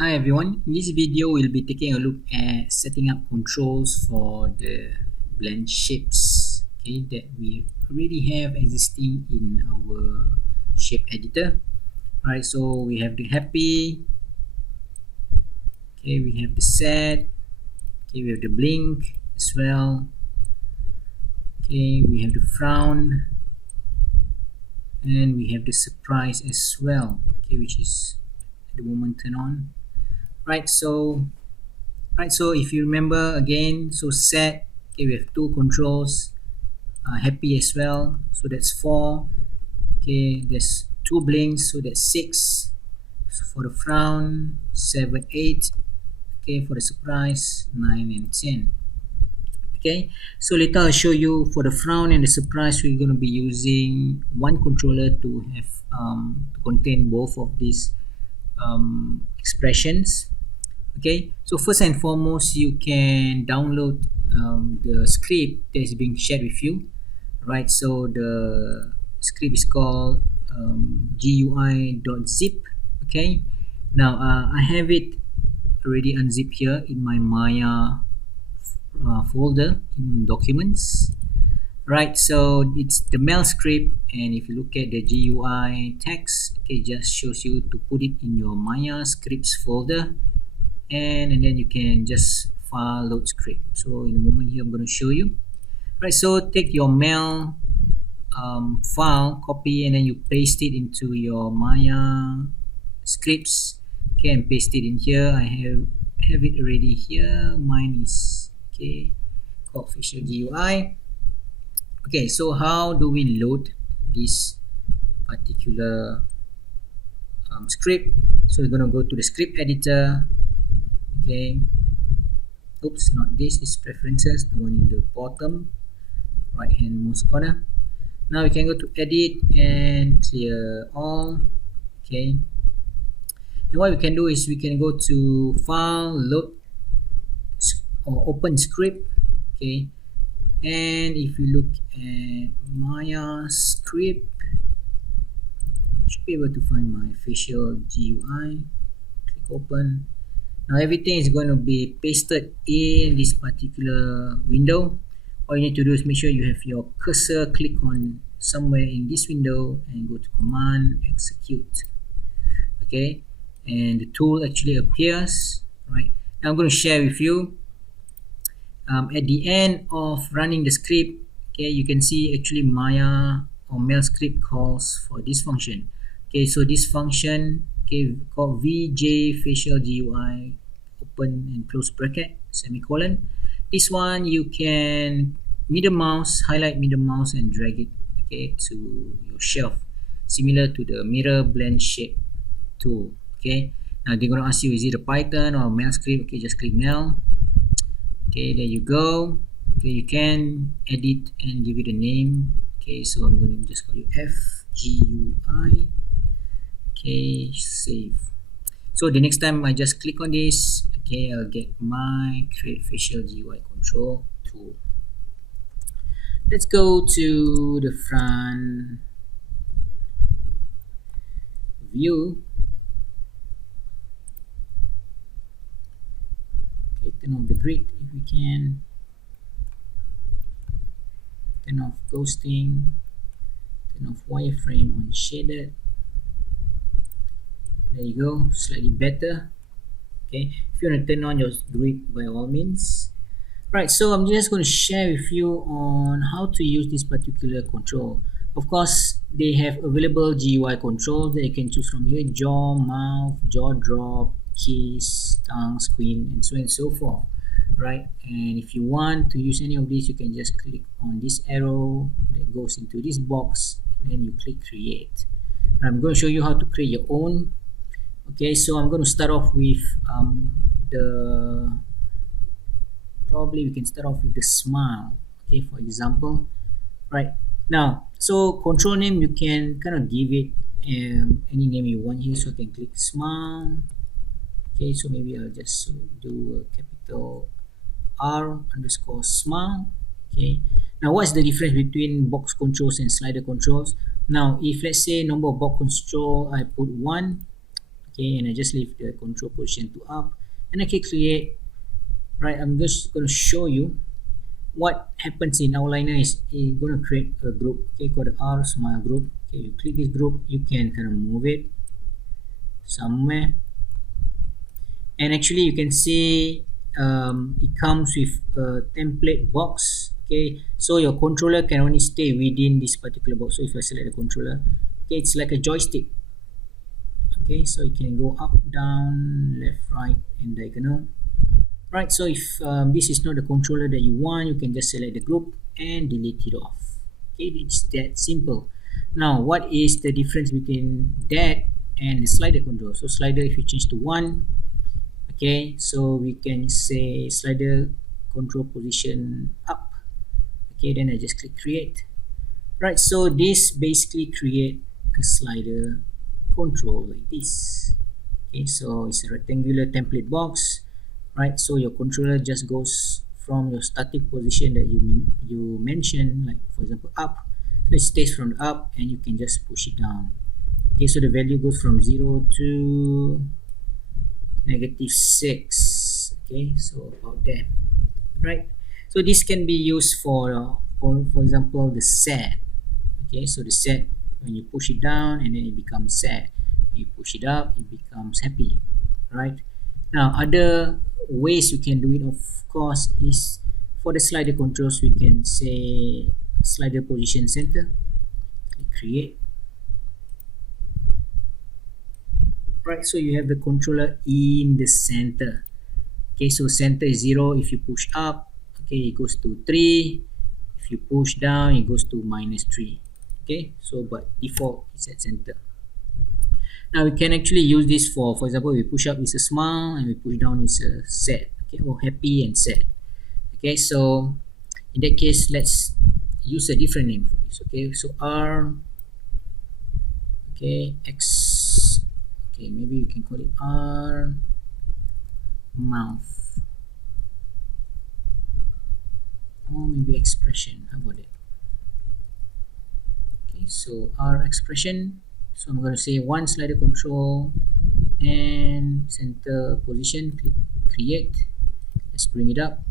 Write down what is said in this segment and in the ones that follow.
Hi everyone, in this video we'll be taking a look at setting up controls for the blend shapes that we already have existing in our shape editor. Alright, so we have the happy, we have the set, we have the blink as well, we have the frown, and we have the surprise as well, which is at the moment turn on. So if you remember again, so set, we have two controls, happy as well, so that's 4. There's two blinks, so that's 6. So for the frown, 7, 8. For the surprise, 9 and 10. So later I'll show you for the frown and the surprise. We're going to be using one controller to have to contain both of these expressions. So first and foremost, you can download the script that is being shared with you. Right, so the script is called GUI.zip. Now I have it already unzipped here in my Maya folder in documents. Right, so it's the mail script, and if you look at the GUI text, it just shows you to put it in your Maya scripts folder, and then you can just file load script. So in a moment here I'm going to show you. Right, so take your mail file, copy, and then you paste it into your Maya scripts. And paste it in here. I have it already here. Mine is called Facial GUI. So how do we load this particular script? So we're gonna go to the script editor. Oops, not this, is preferences, the one in the bottom right hand most corner. Now we can go to edit and clear all. And what we can do is we can go to file, load, or open script. And if you look at Maya script, you should be able to find my Facial GUI. Click open. Now everything is going to be pasted in this particular window. All you need to do is make sure you have your cursor click on somewhere in this window and go to command execute. And the tool actually appears. Right now I'm going to share with you at the end of running the script. You can see actually Maya or mail script calls for this function. So this function called VJ Facial GUI, open and close bracket, semicolon. This one you can middle mouse, highlight middle mouse and drag it to your shelf, similar to the mirror blend shape tool. Now they're going to ask you, is it a Python or mail script? Just click mail. There you go. You can edit and give it a name. So I'm going to just call you FGUI. Save. So the next time I just click on this, I'll get my create facial GUI control tool. Let's go to the front view. Turn off the grid if we can. Turn off ghosting. Turn off wireframe on shaded. There you go, slightly better. If you want to turn on your grid, by all means. Right, so I'm just going to share with you on how to use this particular control. Of course, they have available GUI controls that you can choose from here: jaw, mouth, jaw drop, keys, tongue, screen, and so on and so forth. Right, and if you want to use any of these, you can just click on this arrow that goes into this box, and then you click create. I'm going to show you how to create your own. So I'm going to start off with probably we can start off with the smile. For example. Right now, so control name, you can kind of give it any name you want here. So I can click smile. So maybe I'll just do a capital R underscore smile. Now what's the difference between box controls and slider controls? Now if let's say number of box control I put 1, Okay, and I just leave the control position to up, and I can create. Right, I'm just going to show you what happens in outliner is it's going to create a group. Okay, called the R smile group. Okay, you click this group, you can kind of move it somewhere, and actually you can see it comes with a template box. Okay, so your controller can only stay within this particular box. So if I select the controller, okay, it's like a joystick. Okay, so you can go up, down, left, right, and diagonal. Right, so if this is not the controller that you want, you can just select the group and delete it off. Okay, it's that simple. Now, what is the difference between that and the slider control? So slider, if you change to 1, okay, so we can say slider control position up. Okay, then I just click create. Right, so this basically create a slider control like this. Okay, so it's a rectangular template box. Right, so your controller just goes from your static position that you mentioned, like for example up, so it stays from the up, and you can just push it down. Okay, so the value goes from 0 to -6. Okay, so about there. Right, so this can be used for example the sad. Okay, so the sad, when you push it down and then it becomes sad, you push it up, it becomes happy. Right, now other ways you can do it, of course, is for the slider controls. We can say slider position center, click create. Right, so you have the controller in the center. Okay, so center is 0. If you push up, okay, it goes to 3. If you push down, it goes to -3. Okay, so but default is at center. Now we can actually use this for example, we push up is a smile and we push down is a sad. Okay, or happy and sad. Okay, so in that case, let's use a different name for this. Okay, so R, okay, X, okay, maybe you can call it R mouth, or maybe expression. How about it? Okay, so R expression. So I'm going to say one slider control and center position, click create. Let's bring it up.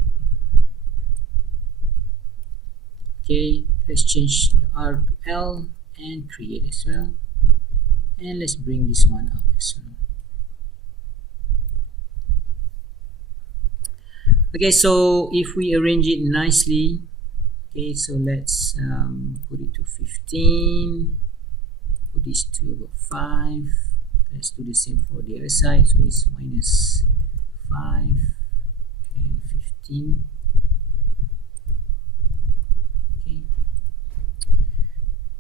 Okay, let's change the R to L and create as well, and let's bring this one up as well. Okay, so if we arrange it nicely, okay, so let's put it to 15, put this to about 5. Let's do the same for the other side, so it's -5 and 15.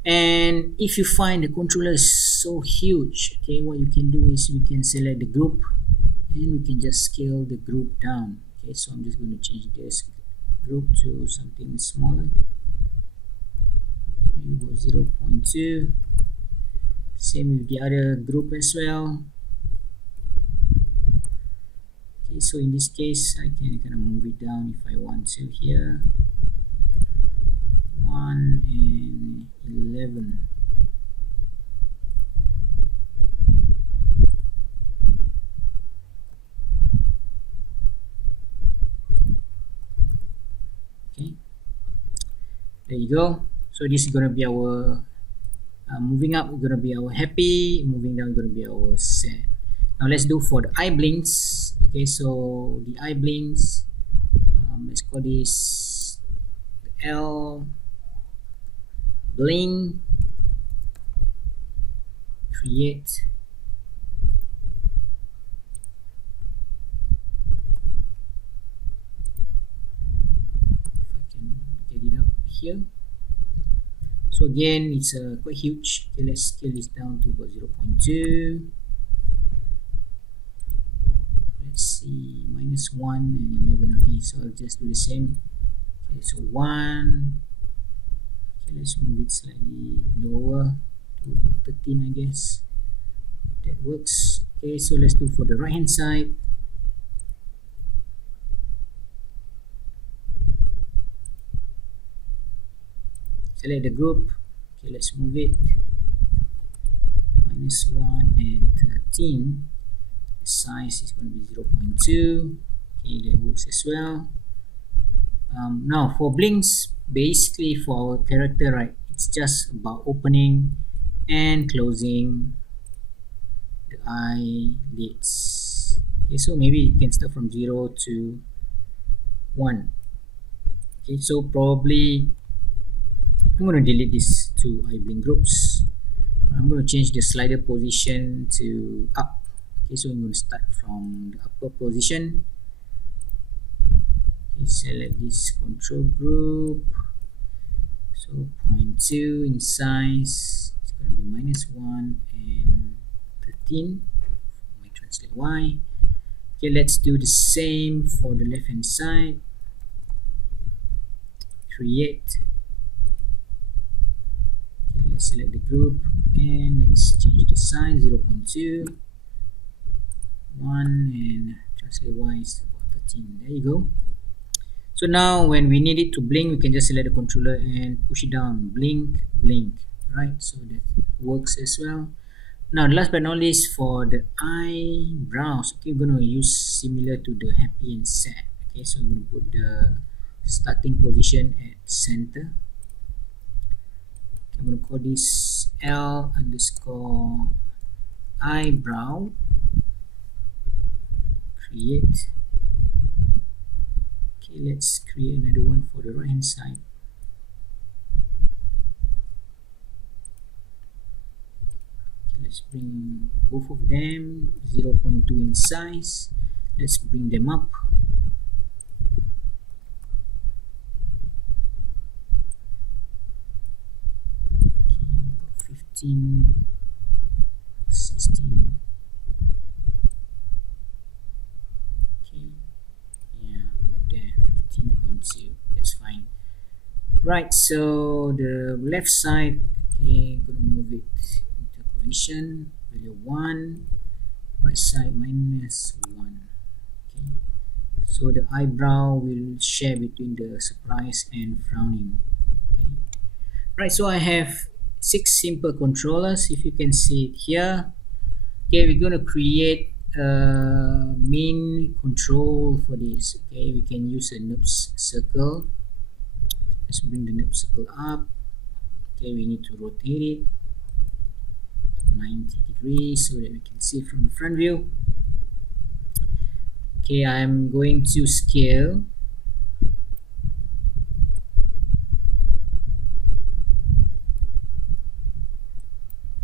And if you find the controller is so huge, okay, what you can do is we can select the group and we can just scale the group down. Okay, so I'm just going to change this group to something smaller, maybe about 0.2. Same with the other group as well. Okay, so in this case I can kind of move it down if I want to here. 1 and 11. Okay, there you go. So this is going to be our moving up, going to be our happy, moving down, going to be our sad. Now let's do for the eye blinks. Okay, so the eye blinks, let's call this L blink, create. If I can get it up here. So again, it's quite huge. Okay, let's scale this down to about 0.2. Let's see, -1 and 11. Okay, so I'll just do the same. Okay, so 1. Okay, let's move it slightly lower to about 13, I guess. That works. Okay, so let's do for the right hand side. Select the group. Okay, let's move it -1 and 13. The size is going to be 0.2. Okay, that works as well. Now for blinks, basically for our character, right, it's just about opening and closing the eyelids. Okay, so maybe you can start from 0 to 1. Okay, so probably I'm going to delete these two eye blink groups. I'm going to change the slider position to up. Okay, so I'm going to start from the upper position. Okay, select this control group. So 0.2 in size, it's going to be -1 and 13 for my translate Y. Okay, let's do the same for the left hand side. Create. Okay, let's select the group and let's change the size 0.2, 1, and translate Y is about 13. There you go. So now when we need it to blink, we can just select the controller and push it down, blink, blink, right? So that works as well. Now last but not least, for the eyebrows, okay, we're going to use similar to the happy and sad. Okay, so I'm going to put the starting position at center. Okay, I'm going to call this L underscore eyebrow. Create. Okay, let's create another one for the right hand side. Okay, let's bring both of them 0.2 in size. Let's bring them up. Okay, about 15, 16. That's fine. Right, so the left side, okay, I'm gonna move it into position, value 1, right side -1. Okay, so the eyebrow will share between the surprise and frowning. Okay, right, so I have 6 simple controllers. If you can see it here, okay, we're gonna create a main control for this. Okay, we can use a NURBS circle. Let's bring the NURBS circle up. Okay, we need to rotate it 90 degrees so that we can see it from the front view. Okay, I'm going to scale.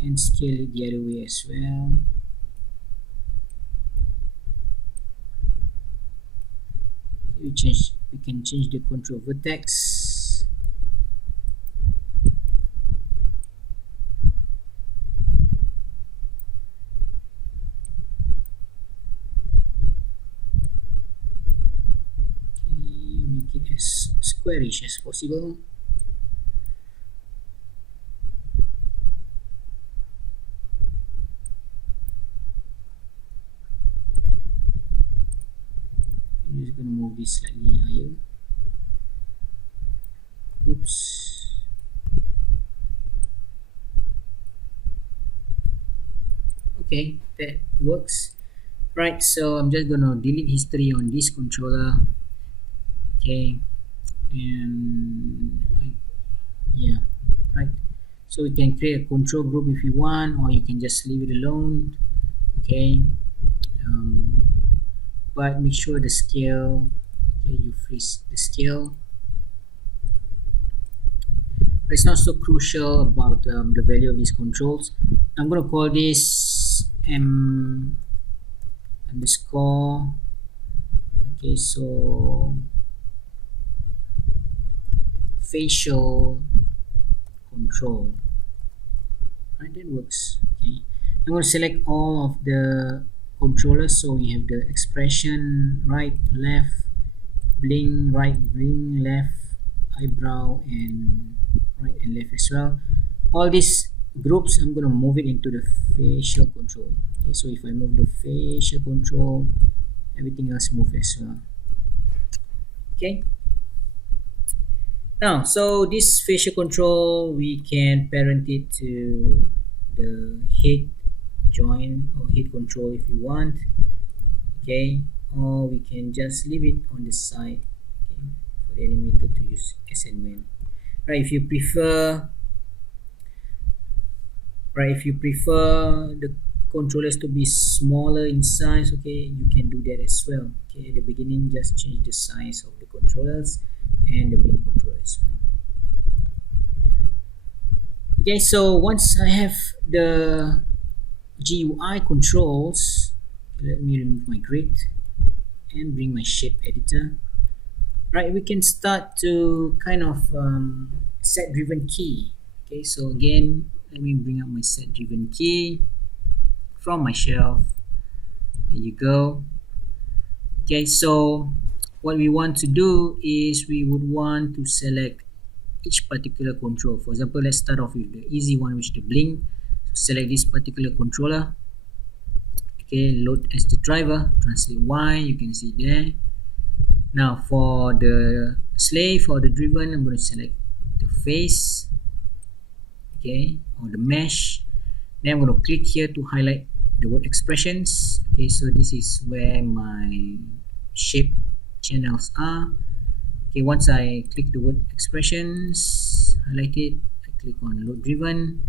And scale it the other way as well. We can change the control vertex. Okay, make it as squarish as possible. I'm just going to move this slightly higher. Oops. Okay, that works. Right, so I'm just going to delete history on this controller. Okay, and yeah, right. So we can create a control group if you want, or you can just leave it alone. Okay, but make sure the scale, okay, you freeze the scale. But it's not so crucial about the value of these controls. I'm going to call this M underscore. Okay, so facial control. Right, that works. Okay, I'm going to select all of the controllers. So we have the expression, right, left, blink, right, blink, left, eyebrow, and right and left as well. All these groups, I'm going to move it into the facial control. Okay, so if I move the facial control, everything else move as well. Okay. Now, so this facial control, we can parent it to the head joint or head control if you want. okay, or we can just leave it on the side, okay, for the animator to use as and when. Right, if you prefer, the controllers to be smaller in size, okay, you can do that as well. Okay, at the beginning, just change the size of the controllers and the main controller as well. Okay, so once I have the GUI controls, let me remove my grid and bring my shape editor. Right, we can start to kind of set driven key. Okay, so again, let me bring up my set driven key from my shelf. There you go. Okay, so what we want to do is we would want to select each particular control. For example, let's start off with the easy one, which is the blink. So select this particular controller. Okay, load as the driver, translate Y, you can see there. Now for the slave or the driven, I'm going to select the face, okay, or the mesh. Then I'm going to click here to highlight the word expressions. Okay, so this is where my shape channels are. Okay, once I click the word expressions, highlight it, I click on load driven.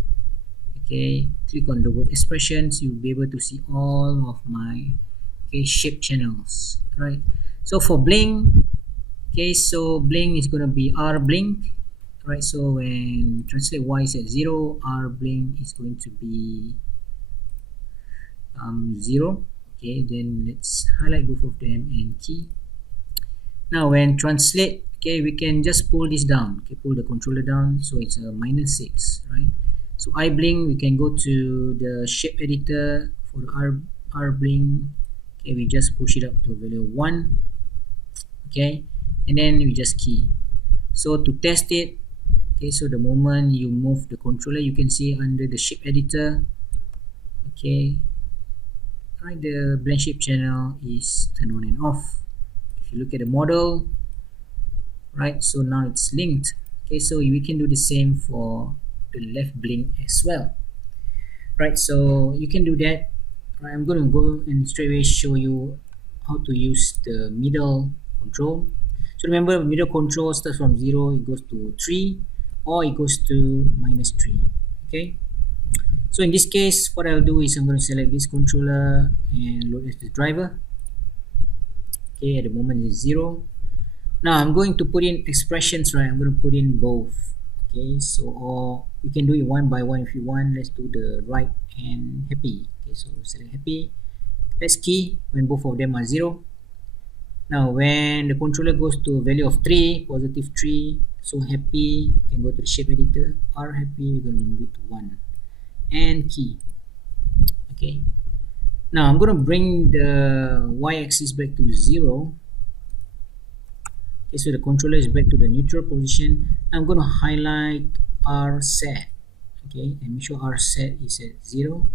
Okay, click on the word expressions, you'll be able to see all of my shape channels. Right, so for blink, okay, so blink is going to be R blink. Right, so when translate Y is at 0, R blink is going to be 0. Okay, then let's highlight both of them and key. Now when translate, okay, we can just pull this down. Okay, pull the controller down, so it's a -6, right? So I blink, we can go to the shape editor for the R blink. Okay, we just push it up to a value of 1. Okay, and then we just key. So to test it, okay, so the moment you move the controller, you can see under the shape editor, okay, right, the blend shape channel is turned on and off. If you look at the model, right, so now it's linked. Okay, so we can do the same for the left blink as well. Right, so you can do that. Right, I'm going to go and straight away show you how to use the middle control. So remember, middle control starts from 0, it goes to 3, or it goes to -3. Okay, so in this case, what I'll do is I'm going to select this controller and load as the driver. Okay, at the moment it's 0. Now I'm going to put in expressions, right? I'm going to put in both. Okay, so or we can do it one by one if you want. Let's do the right and happy. Okay, so select happy. Let's key when both of them are 0. Now when the controller goes to a value of 3, positive 3, so happy, you can go to the shape editor. R happy, we're going to move it to 1. And key. Okay. Now I'm going to bring the y-axis back to 0. Okay, so the controller is back to the neutral position. I'm going to highlight R set. Okay, and make sure R set is at 0.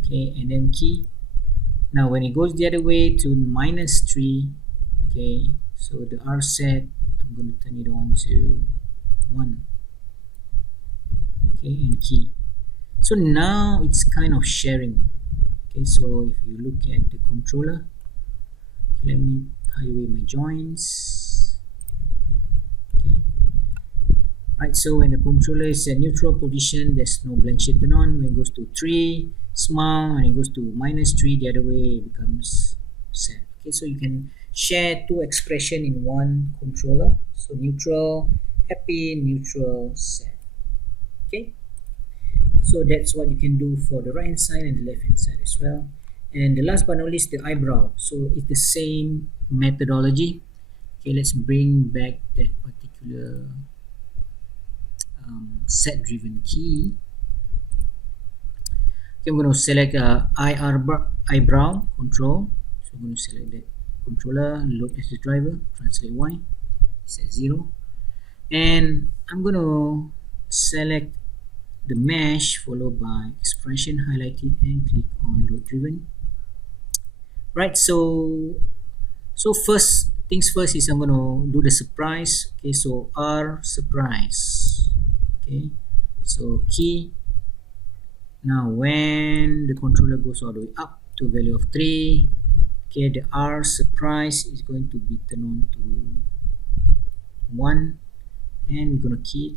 Okay, and then key. Now when it goes the other way to -3, okay, so the R set, I'm going to turn it on to 1. Okay, and key. So now it's kind of sharing. Okay, so if you look at the controller, let me hide away my joints. Okay, right, so when the controller is at neutral position, there's no blend shape turn on. When it goes to 3, smile. When it goes to -3, the other way, it becomes set. Okay, so you can share two expression in one controller. So neutral, happy, neutral, set. Okay, so that's what you can do for the right hand side and the left hand side as well. And the last but not least, the eyebrow. So it's the same methodology. Okay, let's bring back that particular set driven key. Okay, I'm going to select eyebrow control. So I'm going to select that controller, load as the driver, translate Y, set 0. And I'm going to select the mesh followed by expression, highlight it and click on load driven. Right, so first things first is I'm going to do the surprise. Okay, so R surprise. Okay, so key. Now when the controller goes all the way up to a value of 3, Okay, the R surprise is going to be turned on to 1, and we're gonna key it.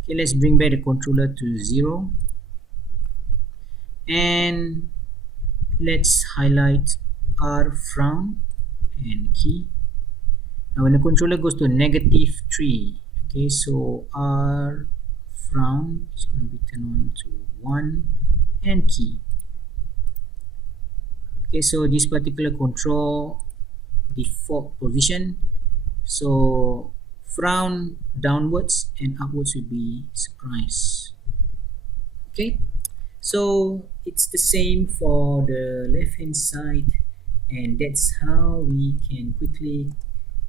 Okay, let's bring back the controller to 0, and let's highlight R frown and key. Now when the controller goes to -3, okay, so R frown is going to be turned on to 1 and key. Okay, so this particular control default position, so frown downwards and upwards will be surprise. Okay, so it's the same for the left hand side, and that's how we can quickly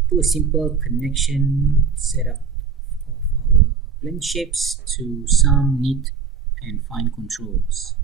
do a simple connection setup of our blend shapes to some neat and fine controls.